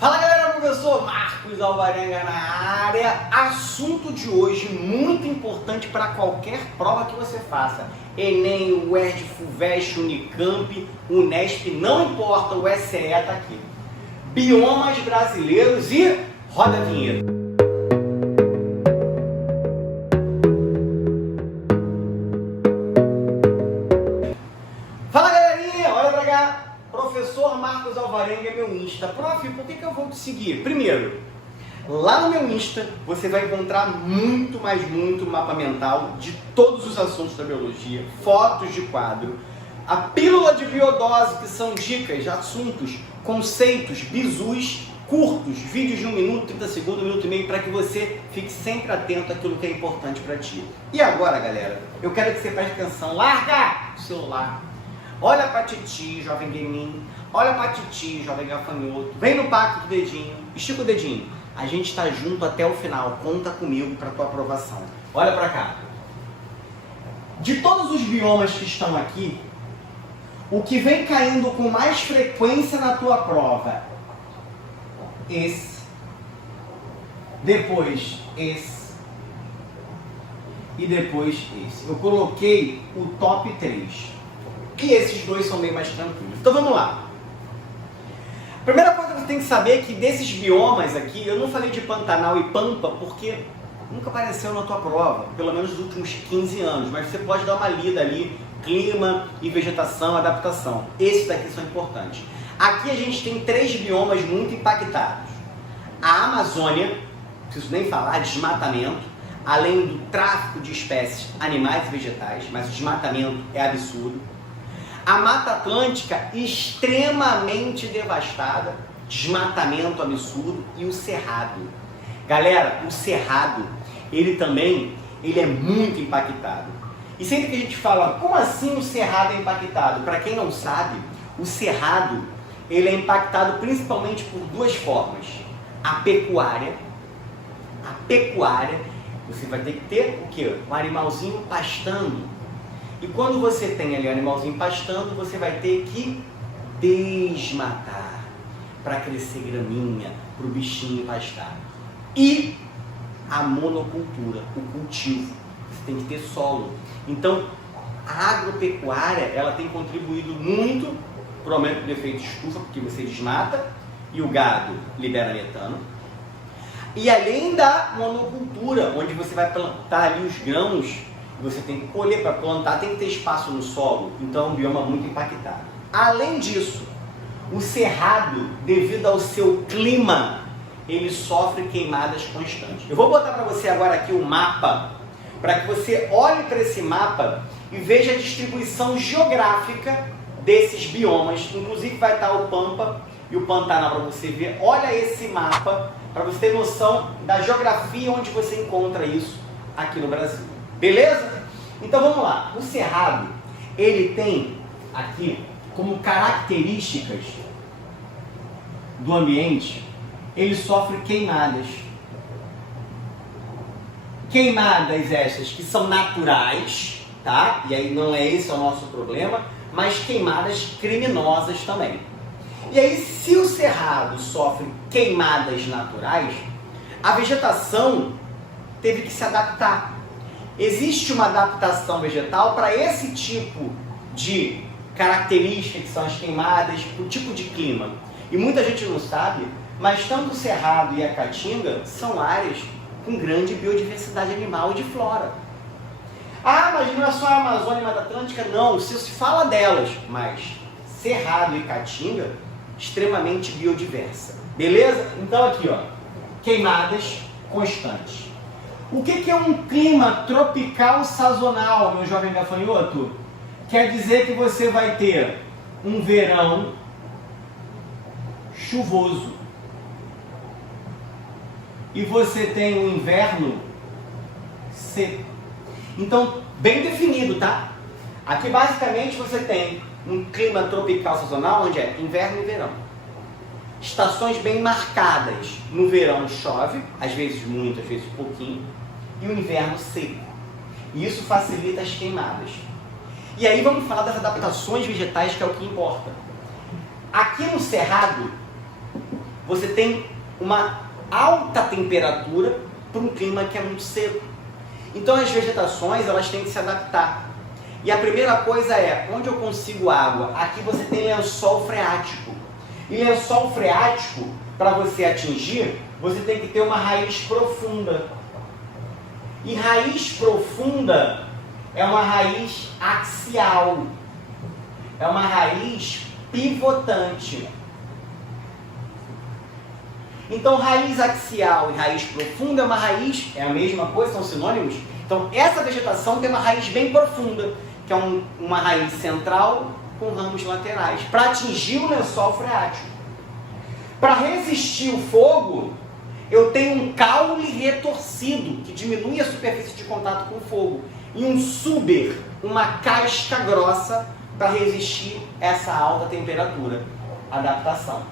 Fala galera, professor Marcos Alvarenga na área. Assunto de hoje muito importante para qualquer prova que você faça. Enem, UERJ, FUVEST, Unicamp, Unesp, não importa, o SE está aqui. Biomas brasileiros e roda a vinheta. Fala galerinha, olha pra cá. Professor Marcos Alvarenga é meu Insta. Prof, por que eu vou te seguir? Primeiro, lá no meu Insta você vai encontrar muito mapa mental de todos os assuntos da biologia, fotos de quadro, a pílula de biodose, que são dicas, assuntos, conceitos, bizus, curtos, vídeos de 1 minuto, 30 segundos, 1 minuto e meio, para que você fique sempre atento àquilo que é importante para ti. E agora, galera, eu quero que você preste atenção. Larga o celular. Olha pra titi, jovem gaming. Olha pra titi, jovem gafanhoto. Vem no pacto do dedinho. Estica o dedinho. A gente tá junto até o final. Conta comigo pra tua aprovação. Olha pra cá. De todos os biomas que estão aqui, o que vem caindo com mais frequência na tua prova, esse. Depois esse. E depois esse. Eu coloquei o top 3. E esses dois são bem mais tranquilos. Então vamos lá. Primeira coisa que você tem que saber é que desses biomas aqui, eu não falei de Pantanal e Pampa porque nunca apareceu na tua prova, pelo menos nos últimos 15 anos, mas você pode dar uma lida ali, clima e vegetação, adaptação. Esses daqui são importantes. Aqui a gente tem 3 biomas muito impactados. A Amazônia, não preciso nem falar, desmatamento, além do tráfico de espécies animais e vegetais, mas o desmatamento é absurdo. A Mata Atlântica extremamente devastada, desmatamento absurdo, e o Cerrado. Galera, o Cerrado, ele é muito impactado. E sempre que a gente fala, como assim o Cerrado é impactado? Para quem não sabe, o Cerrado, ele é impactado principalmente por 2 formas. A pecuária, você vai ter que ter o quê? Um animalzinho pastando. E quando você tem ali o animalzinho pastando, você vai ter que desmatar para crescer graminha, para o bichinho pastar. E a monocultura, o cultivo. Você tem que ter solo. Então, a agropecuária, ela tem contribuído muito para o aumento do efeito estufa, porque você desmata e o gado libera metano. E além da monocultura, onde você vai plantar ali os grãos, você tem que colher para plantar, tem que ter espaço no solo, então é um bioma muito impactado. Além disso, o Cerrado, devido ao seu clima, ele sofre queimadas constantes. Eu vou botar para você agora aqui o mapa, para que você olhe para esse mapa e veja a distribuição geográfica desses biomas, inclusive vai estar o Pampa e o Pantanal para você ver. Olha esse mapa, para você ter noção da geografia onde você encontra isso aqui no Brasil. Beleza? Então vamos lá. O Cerrado, ele tem aqui como características do ambiente, ele sofre queimadas. Queimadas essas que são naturais, tá? E aí não é esse o nosso problema, mas queimadas criminosas também. E aí, se o Cerrado sofre queimadas naturais, a vegetação teve que se adaptar. Existe uma adaptação vegetal para esse tipo de característica que são as queimadas, o tipo de clima. E muita gente não sabe, mas tanto o Cerrado e a Caatinga são áreas com grande biodiversidade animal e de flora. Ah, mas não é só a Amazônia e a Mata Atlântica? Não, se fala delas, mas Cerrado e Caatinga, extremamente biodiversa. Beleza? Então aqui, ó, queimadas constantes. O que é um clima tropical sazonal, meu jovem gafanhoto? Quer dizer que você vai ter um verão chuvoso e você tem um inverno seco. Então, bem definido, tá? Aqui basicamente você tem um clima tropical sazonal, onde é inverno e verão. Estações bem marcadas. No verão chove, às vezes muito, às vezes pouquinho, e o inverno seco. E isso facilita as queimadas. E aí vamos falar das adaptações vegetais, que é o que importa. Aqui no Cerrado, você tem uma alta temperatura para um clima que é muito seco. Então as vegetações, elas têm que se adaptar. E a primeira coisa é, onde eu consigo água? Aqui você tem lençol freático. E lençol freático, para você atingir, você tem que ter uma raiz profunda. E raiz profunda é uma raiz axial. É uma raiz pivotante. Então, raiz axial e raiz profunda é uma raiz, é a mesma coisa, são sinônimos. Então, essa vegetação tem uma raiz bem profunda, que é uma raiz central com ramos laterais, para atingir o lençol freático. Para resistir o fogo, eu tenho um caule retorcido, que diminui a superfície de contato com o fogo, e um suber, uma casca grossa, para resistir essa alta temperatura. Adaptação.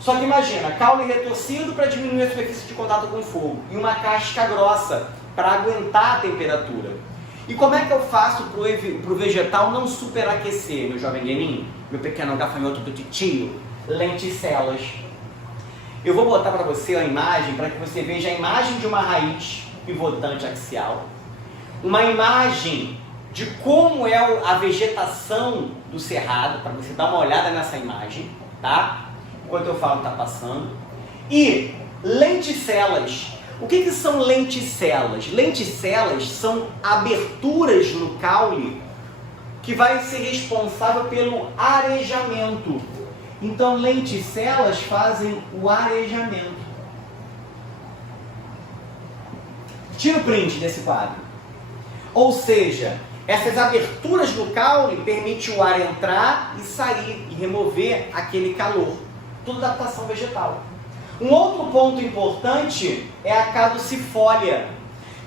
Só que imagina, caule retorcido para diminuir a superfície de contato com o fogo, e uma casca grossa para aguentar a temperatura. E como é que eu faço para o vegetal não superaquecer, meu jovem gueninho, meu pequeno gafanhoto do titio? Lenticelas. Eu vou botar para você a imagem, para que você veja a imagem de uma raiz pivotante axial, uma imagem de como é a vegetação do cerrado, para você dar uma olhada nessa imagem, tá? Enquanto eu falo, está passando. E lenticelas. O que são lenticelas? Lenticelas são aberturas no caule que vai ser responsável pelo arejamento. Então, lenticelas fazem o arejamento. Tira o print desse quadro. Ou seja, essas aberturas no caule permitem o ar entrar e sair e remover aquele calor. Tudo adaptação vegetal. Um outro ponto importante é a caducifólia.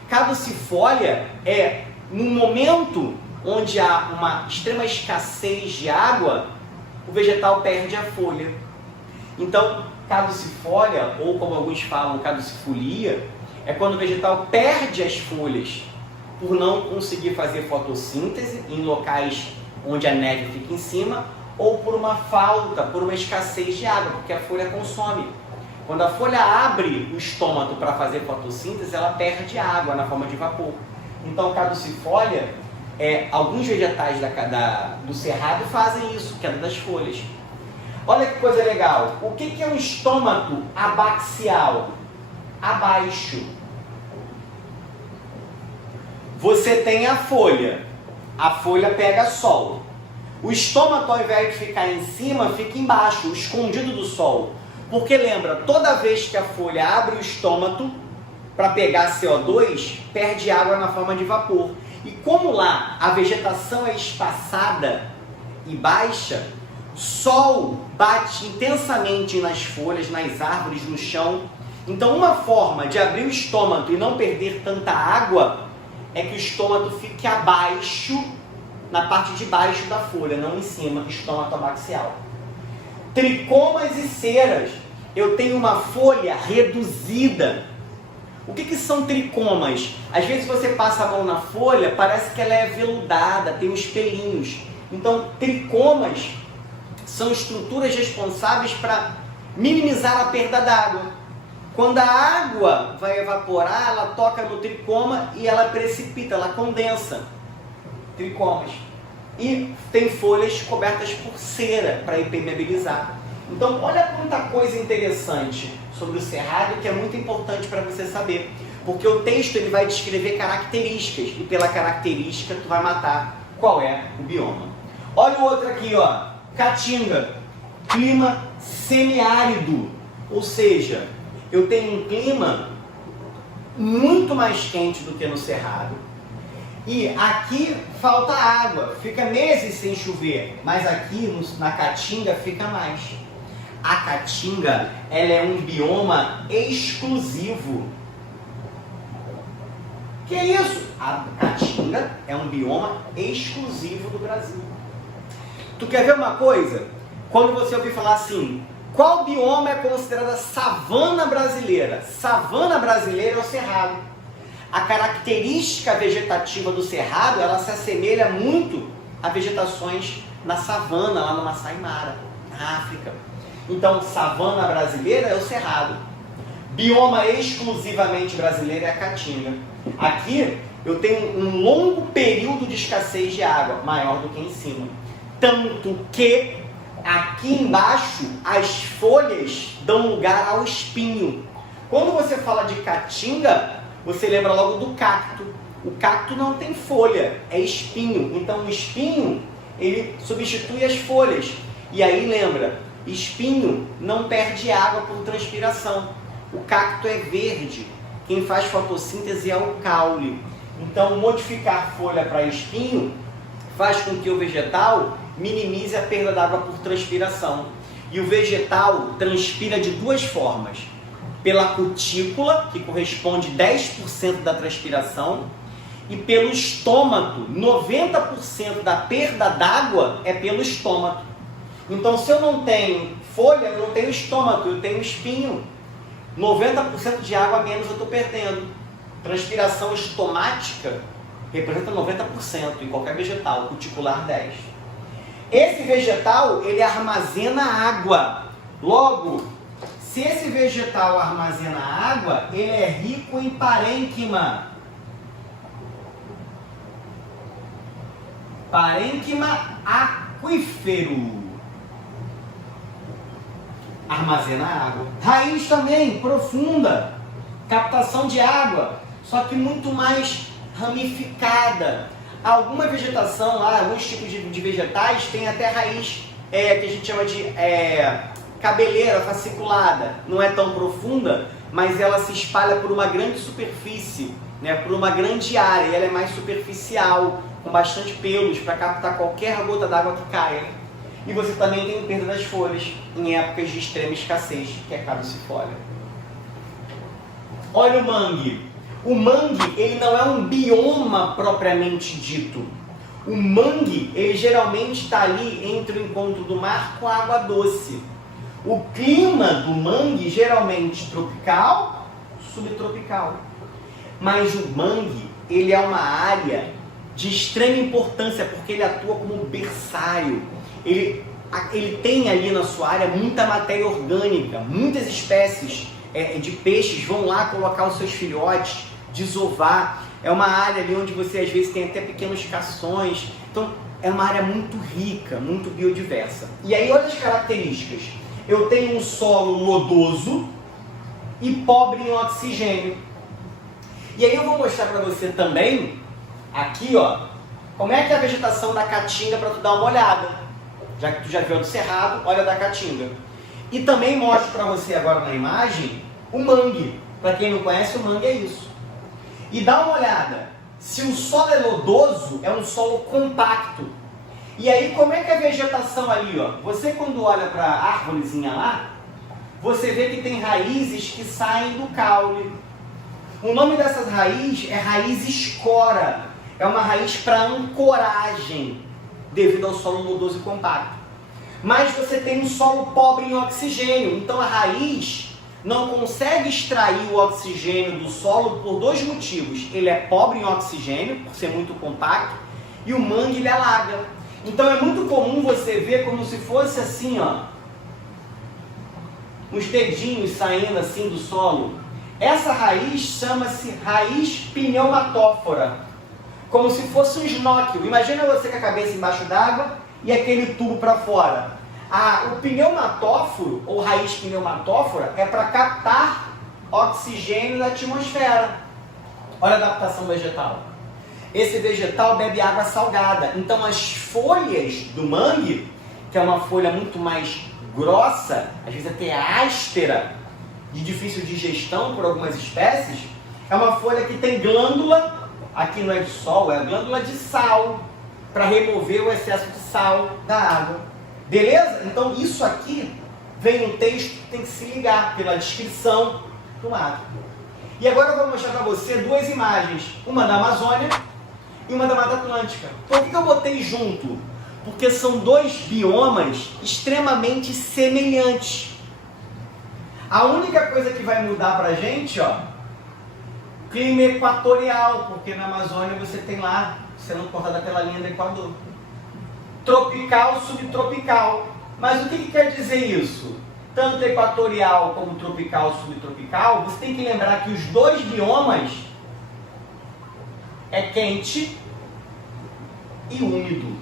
Caducifólia é no momento onde há uma extrema escassez de água, o vegetal perde a folha. Então, caducifólia, ou como alguns falam, caducifolia, é quando o vegetal perde as folhas por não conseguir fazer fotossíntese em locais onde a neve fica em cima, ou por uma falta, por uma escassez de água, porque a folha consome. Quando a folha abre o estômago para fazer fotossíntese, ela perde água na forma de vapor. Então, caducifólia, alguns vegetais do cerrado fazem isso, queda das folhas. Olha que coisa legal. O que é um estômago abaxial? Abaixo. Você tem a folha pega sol. O estômago, ao invés de ficar em cima, fica embaixo, escondido do sol. Porque lembra, toda vez que a folha abre o estômago para pegar CO2, perde água na forma de vapor. E como lá a vegetação é espaçada e baixa, sol bate intensamente nas folhas, nas árvores, no chão. Então uma forma de abrir o estômago e não perder tanta água é que o estômago fique abaixo, na parte de baixo da folha, não em cima, estômago abaxial. Tricomas e ceras. Eu tenho uma folha reduzida. O que são tricomas? Às vezes você passa a mão na folha, parece que ela é veludada, tem uns pelinhos. Então, tricomas são estruturas responsáveis para minimizar a perda d'água. Quando a água vai evaporar, ela toca no tricoma e ela precipita, ela condensa. Tricomas. E tem folhas cobertas por cera para impermeabilizar. Então, olha quanta coisa interessante sobre o cerrado que é muito importante para você saber. Porque o texto ele vai descrever características e pela característica tu vai matar qual é o bioma. Olha o outro aqui, ó. Caatinga. Clima semiárido. Ou seja, eu tenho um clima muito mais quente do que no cerrado. E aqui falta água, fica meses sem chover, mas aqui na Caatinga fica mais. A Caatinga, ela é um bioma exclusivo. Que é isso? A Caatinga é um bioma exclusivo do Brasil. Tu quer ver uma coisa? Quando você ouvir falar assim, qual bioma é considerada savana brasileira? Savana brasileira é o cerrado. A característica vegetativa do cerrado, ela se assemelha muito a vegetações na savana, lá no Masai Mara, na África. Então, savana brasileira é o cerrado. Bioma exclusivamente brasileiro é a caatinga. Aqui eu tenho um longo período de escassez de água, maior do que em cima. Tanto que aqui embaixo as folhas dão lugar ao espinho. Quando você fala de caatinga, você lembra logo do cacto. O cacto não tem folha, é espinho. Então o espinho, ele substitui as folhas. E aí lembra, espinho não perde água por transpiração. O cacto é verde. Quem faz fotossíntese é o caule. Então modificar folha para espinho faz com que o vegetal minimize a perda d'água por transpiração. E o vegetal transpira de duas formas. Pela cutícula, que corresponde 10% da transpiração, e pelo estômago. 90% da perda d'água é pelo estômago. Então, se eu não tenho folha, eu não tenho estômago, eu tenho espinho. 90% de água a menos eu estou perdendo. Transpiração estomática representa 90% em qualquer vegetal, cuticular 10%. Esse vegetal, ele armazena água. Logo, se esse vegetal armazena água, ele é rico em parênquima. Parênquima aquífero. Armazena água. Raiz também, profunda. Captação de água, só que muito mais ramificada. Alguma vegetação lá, alguns tipos de vegetais tem até raiz que a gente chama de cabeleira fasciculada. Não é tão profunda, mas ela se espalha por uma grande superfície, né, por uma grande área, e ela é mais superficial, com bastante pelos para captar qualquer gota d'água que caia. E você também tem perda das folhas em épocas de extrema escassez, que é caducifólia. Olha o mangue. O mangue, ele não é um bioma propriamente dito. O mangue, ele geralmente está ali entre o encontro do mar com a água doce. O clima do mangue, geralmente tropical, subtropical. Mas o mangue, ele é uma área de extrema importância, porque ele atua como berçário. Ele tem ali na sua área muita matéria orgânica, muitas espécies de peixes vão lá colocar os seus filhotes, desovar. É uma área ali onde você às vezes tem até pequenos cações. Então é uma área muito rica, muito biodiversa. E aí olha as características. Eu tenho um solo lodoso e pobre em oxigênio. E aí eu vou mostrar para você também, aqui ó, como é que é a vegetação da caatinga para tu dar uma olhada. Já que tu já viu a do cerrado, olha a da caatinga. E também mostro para você agora na imagem o mangue. Para quem não conhece, o mangue é isso. E dá uma olhada, se o solo é lodoso, é um solo compacto. E aí como é que é a vegetação ali, ó? Você quando olha para a árvorezinha lá, você vê que tem raízes que saem do caule. O nome dessas raízes é raiz escora. É uma raiz para ancoragem, devido ao solo lodoso e compacto. Mas você tem um solo pobre em oxigênio, então a raiz não consegue extrair o oxigênio do solo por dois motivos. Ele é pobre em oxigênio, por ser muito compacto, e o mangue ele alaga. Então é muito comum você ver como se fosse assim, ó, uns dedinhos saindo assim do solo. Essa raiz chama-se raiz pneumatófora, como se fosse um snóquio. Imagina você com a cabeça embaixo d'água e aquele tubo para fora. O pneumatóforo, ou raiz pneumatófora, é para captar oxigênio da atmosfera. Olha a adaptação vegetal. Esse vegetal bebe água salgada. Então as folhas do mangue, que é uma folha muito mais grossa, às vezes até áspera, de difícil digestão por algumas espécies, é uma folha que tem glândula, aqui não é de sol, é a glândula de sal, para remover o excesso de sal da água. Beleza? Então isso aqui vem no texto, tem que se ligar pela descrição do mato. E agora eu vou mostrar para você duas imagens, uma da Amazônia e uma da Mata Atlântica. Por que eu botei junto? Porque são dois biomas extremamente semelhantes. A única coisa que vai mudar para a gente, ó, clima equatorial, porque na Amazônia você tem lá, sendo cortada pela linha do Equador. Tropical, subtropical. Mas o que quer dizer isso? tanto equatorial como tropical, subtropical, você tem que lembrar que os dois biomas é quente e úmido.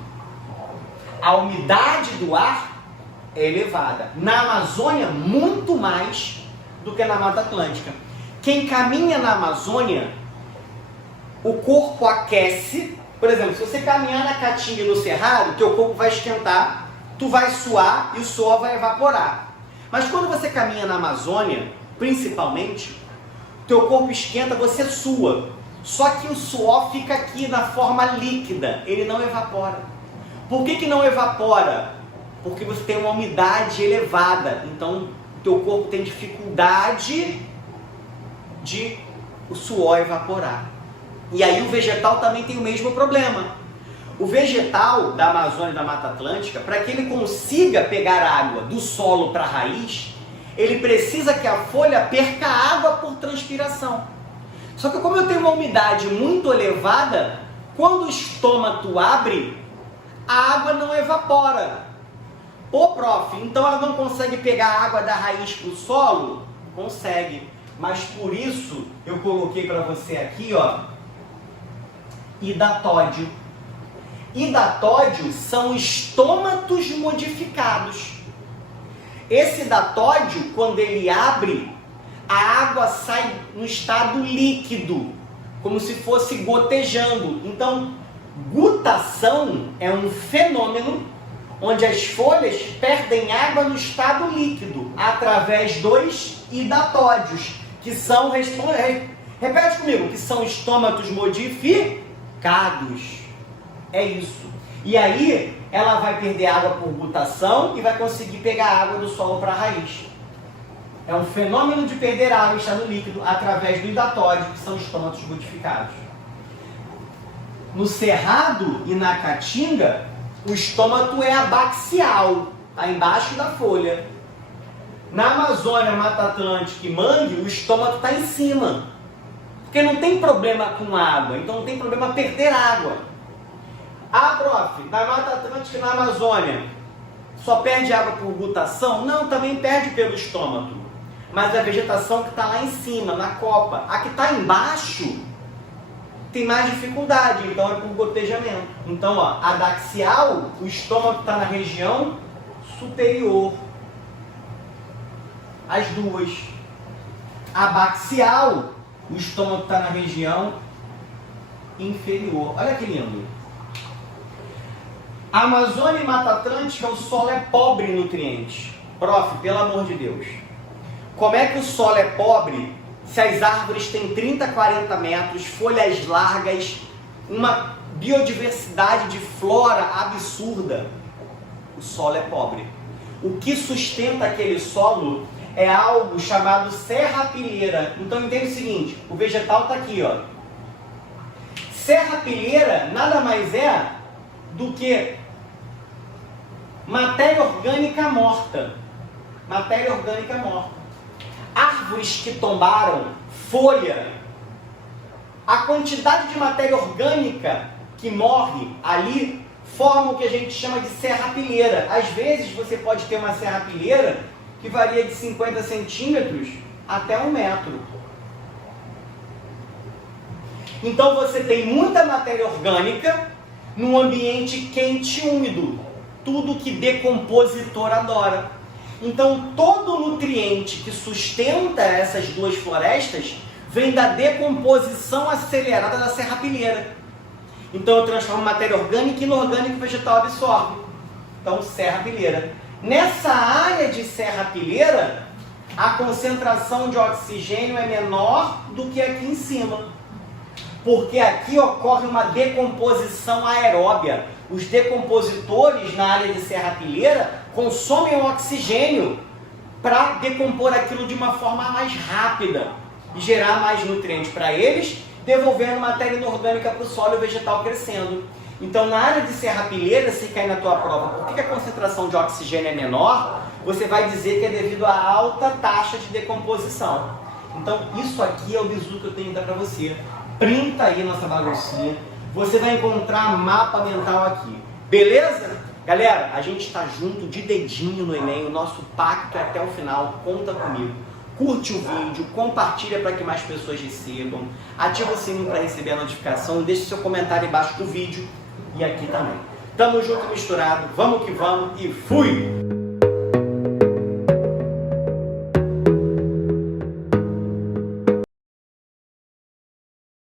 A umidade do ar é elevada. Na Amazônia, muito mais do que na Mata Atlântica. Quem caminha na Amazônia, o corpo aquece. Por exemplo, se você caminhar na Caatinga e no Cerrado, teu corpo vai esquentar, tu vai suar e o suor vai evaporar. Mas quando você caminha na Amazônia, principalmente, teu corpo esquenta, você sua. Só que o suor fica aqui na forma líquida, ele não evapora. Por que não evapora? Porque você tem uma umidade elevada, então o teu corpo tem dificuldade de o suor evaporar. E aí o vegetal também tem o mesmo problema. O vegetal da Amazônia e da Mata Atlântica, para que ele consiga pegar água do solo para a raiz, ele precisa que a folha perca água por transpiração. Só que como eu tenho uma umidade muito elevada, quando o estômago abre, a água não evapora. Pô, prof, então ela não consegue pegar a água da raiz para o solo? Consegue. Mas por isso eu coloquei para você aqui, ó, hidatódio. Hidatódio são estômatos modificados. Esse hidatódio, quando ele abre, a água sai no estado líquido, como se fosse gotejando. Então, gutação é um fenômeno onde as folhas perdem água no estado líquido, através dos hidatódios, que são, repete comigo, que são estômatos modificados. É isso. E aí, ela vai perder água por gutação e vai conseguir pegar água do solo para a raiz. É um fenômeno de perder água em estado líquido através do hidatódio, que são estômatos modificados. No Cerrado e na Caatinga, o estômato é abaxial, está embaixo da folha. Na Amazônia, Mata Atlântica e Mangue, o estômato está em cima. Porque não tem problema com água, então não tem problema perder água. Ah, prof, na Mata Atlântica e na Amazônia, só perde água por gutação? Não, também perde pelo estômago. Mas a vegetação que está lá em cima, na copa, a que está embaixo, tem mais dificuldade, então é por gotejamento. Então, ó, adaxial, o estômago está na região superior. As duas. Abaxial, o estômago está na região inferior. Olha que lindo. A Amazônia e Mata Atlântica, o solo é pobre em nutrientes. Prof, pelo amor de Deus. Como é que o solo é pobre se as árvores têm 30, 40 metros, folhas largas, uma biodiversidade de flora absurda? O solo é pobre. O que sustenta aquele solo é algo chamado serrapilheira. Então entende o seguinte, o vegetal está aqui, ó. Serrapilheira nada mais é do que matéria orgânica morta. Matéria orgânica morta. Árvores que tombaram, folha, a quantidade de matéria orgânica que morre ali forma o que a gente chama de serrapilheira. Às vezes você pode ter uma serrapilheira que varia de 50 centímetros até 1 metro. Então você tem muita matéria orgânica num ambiente quente e úmido, tudo que decompositor adora. Então todo nutriente que sustenta essas duas florestas vem da decomposição acelerada da serrapilheira. Então eu transformo matéria orgânica e inorgânica que o vegetal absorve. Então serrapilheira. Nessa área de serrapilheira, a concentração de oxigênio é menor do que aqui em cima. Porque aqui ocorre uma decomposição aeróbia. Os decompositores na área de serrapilheira consomem o oxigênio para decompor aquilo de uma forma mais rápida e gerar mais nutrientes para eles, devolvendo matéria inorgânica para o solo e o vegetal crescendo. Então, na área de serrapilheira, se cair na tua prova, por que a concentração de oxigênio é menor, você vai dizer que é devido à alta taxa de decomposição. Então, isso aqui é o bizu que eu tenho que dar para você. Printa aí nossa baguncinha. Você vai encontrar mapa mental aqui. Beleza? Galera, a gente está junto de dedinho no Enem, o nosso pacto é até o final, conta comigo. Curte o vídeo, compartilha para que mais pessoas recebam, ativa o sininho para receber a notificação, deixe seu comentário embaixo do vídeo e aqui também. Tamo junto, misturado, vamos que vamos e fui!